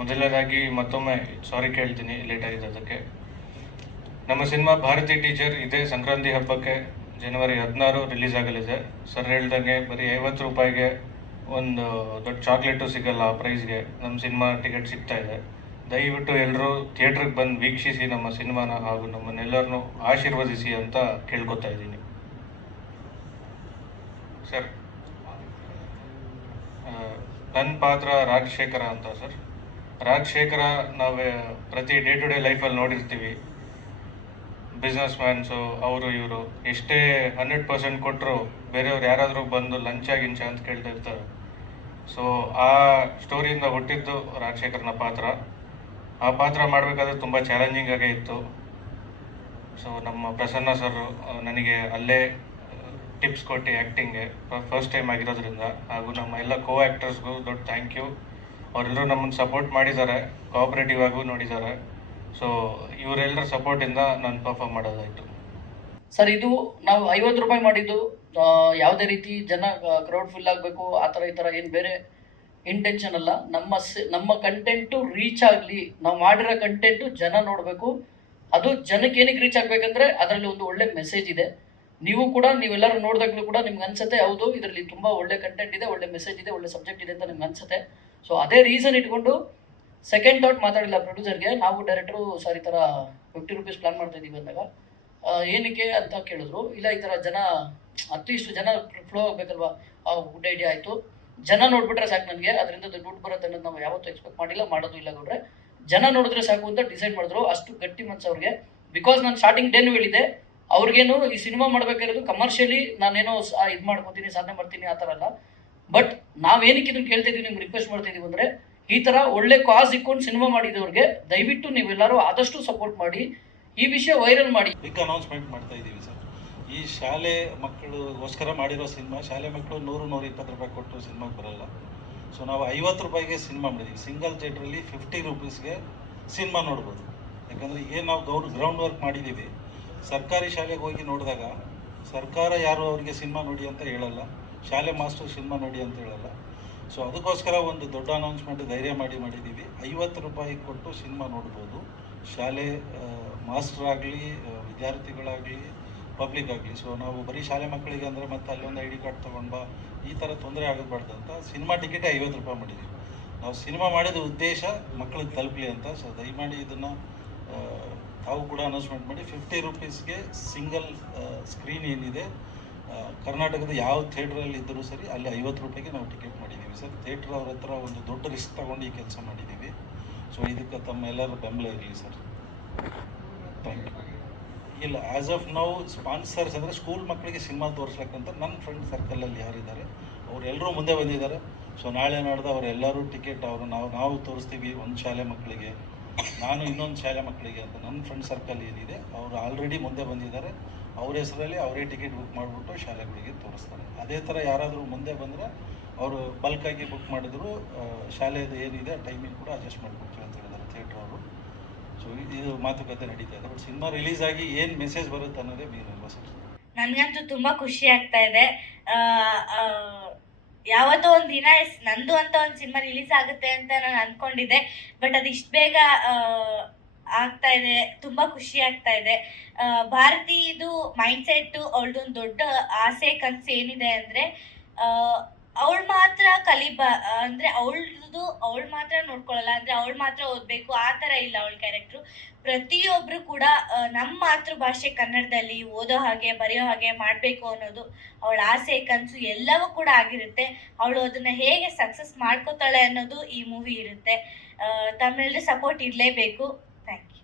ಮೊದಲನೇದಾಗಿ ಮತ್ತೊಮ್ಮೆ ಸಾರಿ ಕೇಳ್ತೀನಿ ಲೇಟ್ ಆಗಿದೆ ಅದಕ್ಕೆ. ನಮ್ಮ ಸಿನಿಮಾ ಭಾರತಿ ಟೀಚರ್ ಇದೇ ಸಂಕ್ರಾಂತಿ ಹಬ್ಬಕ್ಕೆ ಜನವರಿ 16 ರಿಲೀಸ್ ಆಗಲಿದೆ. ಸರ್ ಹೇಳ್ದಂಗೆ ಬರೀ 50 ರೂಪಾಯಿಗೆ ಒಂದು ದೊಡ್ಡ ಚಾಕ್ಲೇಟು ಸಿಗಲ್ಲ ಆ ಪ್ರೈಸ್ಗೆ ನಮ್ಮ ಸಿನಿಮಾ ಟಿಕೆಟ್ ಸಿಗ್ತಾ ಇದೆ. ದಯವಿಟ್ಟು ಎಲ್ಲರೂ ಥಿಯೇಟ್ರಿಗೆ ಬಂದು ವೀಕ್ಷಿಸಿ ನಮ್ಮ ಸಿನಿಮಾನ ಹಾಗೂ ನಮ್ಮನ್ನೆಲ್ಲರನ್ನೂ ಆಶೀರ್ವದಿಸಿ ಅಂತ ಕೇಳ್ಕೊತಾ ಇದ್ದೀನಿ. ಸರ್, ನನ್ನ ಪಾತ್ರ ರಾಜಶೇಖರ ಅಂತ ಸರ್. ರಾಜಶೇಖರ ನಾವು ಪ್ರತಿ ಡೇ ಟು ಡೇ ಲೈಫಲ್ಲಿ ನೋಡಿರ್ತೀವಿ. ಬಿಸ್ನೆಸ್ ಮ್ಯಾನ್ಸು ಅವರು ಇವರು ಎಷ್ಟೇ 100% ಕೊಟ್ಟರು ಬೇರೆಯವ್ರು ಯಾರಾದರೂ ಬಂದು ಲಂಚ ಗಿಂಚ ಅಂತ ಕೇಳ್ತಾ ಇರ್ತಾರೆ. ಸೊ ಆ ಸ್ಟೋರಿಯಿಂದ ಹುಟ್ಟಿದ್ದು ರಾಜಶೇಖರನ ಪಾತ್ರ. ಆ ಪಾತ್ರ ಮಾಡಬೇಕಾದ್ರೆ ತುಂಬ ಚಾಲೆಂಜಿಂಗ್ ಆಗೇ ಇತ್ತು. ಸೊ ನಮ್ಮ ಪ್ರಸನ್ನ ಸರ್ ನನಗೆ ಅಲ್ಲೇ ಟಿಪ್ಸ್ ಕೊಟ್ಟು ಆ್ಯಕ್ಟಿಂಗ್ಗೆ ಫಸ್ಟ್ ಟೈಮ್ ಆಗಿರೋದ್ರಿಂದ, ಹಾಗೂ ನಮ್ಮ ಎಲ್ಲ ಕೋ ಆ್ಯಕ್ಟರ್ಸ್ಗೂ ದೊಡ್ಡ ಥ್ಯಾಂಕ್ ಯು. ಅವರೆಲ್ಲರೂ ನಮ್ಮನ್ನು ಸಪೋರ್ಟ್ ಮಾಡಿದ್ದಾರೆ, ಕೋಆಪ್ರೇಟಿವ್ ಆಗೂ ನೋಡಿದ್ದಾರೆ. ಸೊ ಇವರೆಲ್ಲರ ಸಪೋರ್ಟಿಂದ ನಾನು ಪರ್ಫಾರ್ಮ್ ಮಾಡೋದಾಯಿತು. ಸರ್, ಇದು ನಾವು 50 ರೂಪಾಯಿ ಮಾಡಿದ್ದು ಯಾವುದೇ ರೀತಿ ಜನ ಕ್ರೌಡ್ ಫುಲ್ ಆಗಬೇಕು ಆ ಥರ ಈ ಥರ ಏನು ಬೇರೆ ಇಂಟೆನ್ಷನ್ ಅಲ್ಲ. ನಮ್ಮ ಕಂಟೆಂಟು ರೀಚ್ ಆಗಲಿ, ನಾವು ಮಾಡಿರೋ ಕಂಟೆಂಟು ಜನ ನೋಡಬೇಕು. ಅದು ಜನಕ್ಕೆ ಏನಕ್ಕೆ ರೀಚ್ ಆಗಬೇಕಂದ್ರೆ ಅದರಲ್ಲಿ ಒಂದು ಒಳ್ಳೆ ಮೆಸೇಜ್ ಇದೆ. ನೀವೆಲ್ಲರೂ ನೋಡಿದಾಗಲೂ ಕೂಡ ನಿಮ್ಗೆ ಅನ್ಸುತ್ತೆ ಹೌದು ಇದರಲ್ಲಿ ತುಂಬ ಒಳ್ಳೆ ಕಂಟೆಂಟ್ ಇದೆ, ಒಳ್ಳೆ ಮೆಸೇಜ್ ಇದೆ, ಒಳ್ಳೆ ಸಬ್ಜೆಕ್ಟ್ ಇದೆ ಅಂತ ನಿಮ್ಗೆ ಅನ್ಸುತ್ತೆ. ಸೊ ಅದೇ ರೀಸನ್ ಇಟ್ಕೊಂಡು ಸೆಕೆಂಡ್ ಥಾಟ್ ಮಾತಾಡಿಲ್ಲ ಪ್ರೊಡ್ಯೂಸರ್ಗೆ. ನಾವು ಡೈರೆಕ್ಟ್ರು ಸರ್ ಈ ಥರ 50 ರೂಪೀಸ್ ಪ್ಲಾನ್ ಮಾಡ್ತಾ ಇದ್ದೀವಿ ಅಂದಾಗ ಏನಕ್ಕೆ ಅಂತ ಕೇಳಿದ್ರು. ಇಲ್ಲ ಈ ಥರ ಜನ ಅಟ್ಲೀಸ್ಟ್ ಜನ ಫ್ಲೋ ಆಗಬೇಕಲ್ವಾ, ಗುಡ್ ಐಡಿಯಾ ಆಯಿತು. ಜನ ನೋಡ್ಬಿಟ್ರೆ ಸಾಕು, ನನಗೆ ಅದರಿಂದ ದುಡ್ಡು ಬರುತ್ತೆ ಅನ್ನೋದು ನಾವು ಯಾವತ್ತೂ ಎಕ್ಸ್ಪೆಕ್ಟ್ ಮಾಡಿಲ್ಲ, ಮಾಡೋದು ಇಲ್ಲ ಗೌಡ್ರೆ. ಜನ ನೋಡಿದ್ರೆ ಸಾಕು ಅಂತ ಡಿಸೈಡ್ ಮಾಡಿದ್ರು. ಅಷ್ಟು ಗಟ್ಟಿ ಮನಸ್ಸು ಅವ್ರಿಗೆ. ಬಿಕಾಸ್ ನಾನು ಸ್ಟಾರ್ಟಿಂಗ್ ಡೇನು ಹೇಳಿದೆ, ಅವ್ರಿಗೇನು ಈ ಸಿನಿಮಾ ಮಾಡಬೇಕಾಗಿರೋದು ಕಮರ್ಷಿಯಲಿ ನಾನೇನೋ ಇದು ಮಾಡ್ಕೊತೀನಿ, ಸಾಧನೆ ಮಾಡ್ತೀನಿ ಆ ಥರ ಅಲ್ಲ. ಬಟ್ ನಾವೇನಕ್ಕೆ ಇದನ್ನು ಕೇಳ್ತಾ ಇದ್ದೀವಿ, ನಿಮ್ಗೆ ರಿಕ್ವೆಸ್ಟ್ ಮಾಡ್ತಾ ಇದೀವಿ ಅಂದರೆ ಈ ಥರ ಒಳ್ಳೆ ಕಾಸ್ ಇಟ್ಕೊಂಡು ಸಿನಿಮಾ ಮಾಡಿದವ್ರಿಗೆ ದಯವಿಟ್ಟು ನೀವೆಲ್ಲರೂ ಆದಷ್ಟು ಸಪೋರ್ಟ್ ಮಾಡಿ, ಈ ವಿಷಯ ವೈರಲ್ ಮಾಡಿ. ಬಿಗ್ ಅನೌನ್ಸ್ಮೆಂಟ್ ಮಾಡ್ತಾ ಇದ್ದೀವಿ ಸರ್. ಈ ಶಾಲೆ ಮಕ್ಕಳಿಗೋಸ್ಕರ ಮಾಡಿರೋ ಸಿನಿಮಾ. ಶಾಲೆ ಮಕ್ಕಳು 100-120 ರೂಪಾಯಿ ಕೊಟ್ಟು ಸಿನಿಮಾಗೆ ಬರಲ್ಲ. ಸೊ ನಾವು 50 ರೂಪಾಯಿಗೆ ಸಿನಿಮಾ ಮಾಡಿದ್ದೀವಿ. ಸಿಂಗಲ್ ಥಿಯೇಟ್ರಲ್ಲಿ 50 ರೂಪೀಸ್ಗೆ ಸಿನಿಮಾ ನೋಡ್ಬೋದು. ಯಾಕಂದರೆ ಏನು ನಾವು ಗ್ರೌಂಡ್ ವರ್ಕ್ ಮಾಡಿದ್ದೀವಿ. ಸರ್ಕಾರಿ ಶಾಲೆಗೆ ಹೋಗಿ ನೋಡಿದಾಗ ಸರ್ಕಾರ ಯಾರು ಅವರಿಗೆ ಸಿನಿಮಾ ನೋಡಿ ಅಂತ ಹೇಳಲ್ಲ, ಶಾಲೆ ಮಾಸ್ಟರ್ ಸಿನಿಮಾ ನೋಡಿ ಅಂತ ಹೇಳಲ್ಲ. ಸೊ ಅದಕ್ಕೋಸ್ಕರ ಒಂದು ದೊಡ್ಡ ಅನೌನ್ಸ್ಮೆಂಟ್ ಧೈರ್ಯ ಮಾಡಿದ್ದೀವಿ. 50 ರೂಪಾಯಿ ಕೊಟ್ಟು ಸಿನಿಮಾ ನೋಡ್ಬೋದು. ಶಾಲೆ ಮಾಸ್ಟರ್ ಆಗಲಿ, ವಿದ್ಯಾರ್ಥಿಗಳಾಗಲಿ, ಪಬ್ಲಿಕ್ ಆಗಲಿ. ಸೊ ನಾವು ಬರೀ ಶಾಲೆ ಮಕ್ಕಳಿಗೆ ಅಂದರೆ ಮತ್ತೆ ಅಲ್ಲೊಂದು ID ಕಾರ್ಡ್ ತೊಗೊಂಡು ಬಾ, ಈ ಥರ ತೊಂದರೆ ಆಗಬಾರ್ದು ಅಂತ ಸಿನಿಮಾ ಟಿಕೆಟ್ 50 ರೂಪಾಯಿ ಮಾಡಿದ್ದೀವಿ. ನಾವು ಸಿನಿಮಾ ಮಾಡಿದ ಉದ್ದೇಶ ಮಕ್ಕಳಿಗೆ ತಲುಪಲಿ ಅಂತ. ಸೊ ದಯಮಾಡಿ ಇದನ್ನು ತಾವು ಕೂಡ ಅನೌನ್ಸ್ಮೆಂಟ್ ಮಾಡಿ. 50 ರೂಪೀಸ್ಗೆ ಸಿಂಗಲ್ ಸ್ಕ್ರೀನ್ ಏನಿದೆ ಕರ್ನಾಟಕದ ಯಾವ ಥಿಯೇಟ್ರಲ್ಲಿ ಇದ್ದರೂ ಸರಿ ಅಲ್ಲಿ 50 ರೂಪಾಯಿಗೆ ನಾವು ಟಿಕೆಟ್ ಮಾಡಿದ್ದೀವಿ ಸರ್. ಥಿಯೇಟ್ರ್ ಅವ್ರ ಹತ್ರ ಒಂದು ದೊಡ್ಡ ರಿಸ್ಕ್ ತೊಗೊಂಡು ಈ ಕೆಲಸ ಮಾಡಿದ್ದೀವಿ. ಸೊ ಇದಕ್ಕೆ ತಮ್ಮೆಲ್ಲರ ಬೆಂಬಲ ಇರಲಿ ಸರ್. Thank you. ಇಲ್ಲ, ಆ್ಯಸ್ ಆಫ್ ನಾವು ಸ್ಪಾನ್ಸರ್ಸ್ ಅಂದರೆ ಸ್ಕೂಲ್ ಮಕ್ಕಳಿಗೆ ಸಿನಿಮಾ ತೋರಿಸ್ಬೇಕಂತ ನನ್ನ ಫ್ರೆಂಡ್ ಸರ್ಕಲಲ್ಲಿ ಯಾರಿದ್ದಾರೆ ಅವರೆಲ್ಲರೂ ಮುಂದೆ ಬಂದಿದ್ದಾರೆ. ಸೊ ನಾಳೆ ನಾಡ್ದು ಅವರೆಲ್ಲರೂ ಟಿಕೆಟ್ ನಾವು ತೋರಿಸ್ತೀವಿ. ಒಂದು ಶಾಲೆ ಮಕ್ಕಳಿಗೆ, ನಾನು ಇನ್ನೊಂದು ಶಾಲೆ ಮಕ್ಕಳಿಗೆ ಅಂತ ನನ್ನ ಫ್ರೆಂಡ್ ಸರ್ಕಲ್ ಏನಿದೆ ಅವರು ಆಲ್ರೆಡಿ ಮುಂದೆ ಬಂದಿದ್ದಾರೆ. ಅವ್ರ ಹೆಸರಲ್ಲಿ ಅವರೇ ಟಿಕೆಟ್ ಬುಕ್ ಮಾಡಿಬಿಟ್ಟು ಶಾಲೆಗಳಿಗೆ ತೋರಿಸ್ತಾರೆ. ಅದೇ ಥರ ಯಾರಾದರೂ ಮುಂದೆ ಬಂದರೆ ಅವರು ಬಲ್ಕಾಗಿ ಬುಕ್ ಮಾಡಿದ್ರು ಶಾಲೆದು ಏನಿದೆ ಟೈಮಿಂಗ್ ಕೂಡ ಅಡ್ಜಸ್ಟ್ ಮಾಡಿಕೊಡ್ತೀವಿ ಅಂತ ಹೇಳಿದ್ದಾರೆ ಥಿಯೇಟ್ರ್ ಅವರು. ಸೊ ಇದು ಮಾತುಕತೆ ನಡೀತಾ ಇದೆ. ಬಟ್ ಸಿನಿಮಾ ರಿಲೀಸ್ ಆಗಿ ಏನು ಮೆಸೇಜ್ ಬರುತ್ತೆ ಅನ್ನೋದೇ ಮೇನ್ ಅಲ್ವಾ ಸರ್. ನನಗಂತೂ ತುಂಬ ಖುಷಿ ಆಗ್ತಾ ಇದೆ. ಯಾವತ್ತೋ ಒಂದು ದಿನ ನಂದು ಅಂತ ಒಂದು ಸಿನಿಮಾ ರಿಲೀಸ್ ಆಗುತ್ತೆ ಅಂತ ನಾನು ಅಂದ್ಕೊಂಡಿದ್ದೆ. ಬಟ್ ಅದು ಇಷ್ಟು ಬೇಗ ಆಗ್ತಾ ಇದೆ, ತುಂಬ ಖುಷಿ ಆಗ್ತಾ ಇದೆ. ಭಾರತಿ ಇದು ಮೈಂಡ್ಸೆಟ್ಟು, ಅವಳದೊಂದು ದೊಡ್ಡ ಆಸೆ ಕನಸು ಏನಿದೆ ಅಂದರೆ ಅವಳು ಮಾತ್ರ ಅಂದರೆ ಅವಳು ಮಾತ್ರ ನೋಡ್ಕೊಳ್ಳಲ್ಲ, ಅಂದರೆ ಅವಳು ಮಾತ್ರ ಓದಬೇಕು ಆ ಥರ ಇಲ್ಲ ಅವಳ ಕ್ಯಾರೆಕ್ಟ್ರು. ಪ್ರತಿಯೊಬ್ಬರು ಕೂಡ ನಮ್ಮ ಮಾತೃಭಾಷೆ ಕನ್ನಡದಲ್ಲಿ ಓದೋ ಹಾಗೆ ಬರೆಯೋ ಹಾಗೆ ಮಾಡಬೇಕು ಅನ್ನೋದು ಅವಳ ಆಸೆ ಕನಸು ಎಲ್ಲವೂ ಕೂಡ ಆಗಿರುತ್ತೆ. ಅವಳು ಅದನ್ನು ಹೇಗೆ ಸಕ್ಸಸ್ ಮಾಡ್ಕೋತಾಳೆ ಅನ್ನೋದು ಈ ಮೂವಿ ಇರುತ್ತೆ. ತಮ್ಮೆಲ್ಲರೂ ಸಪೋರ್ಟ್ ಇರಲೇಬೇಕು. Thank you.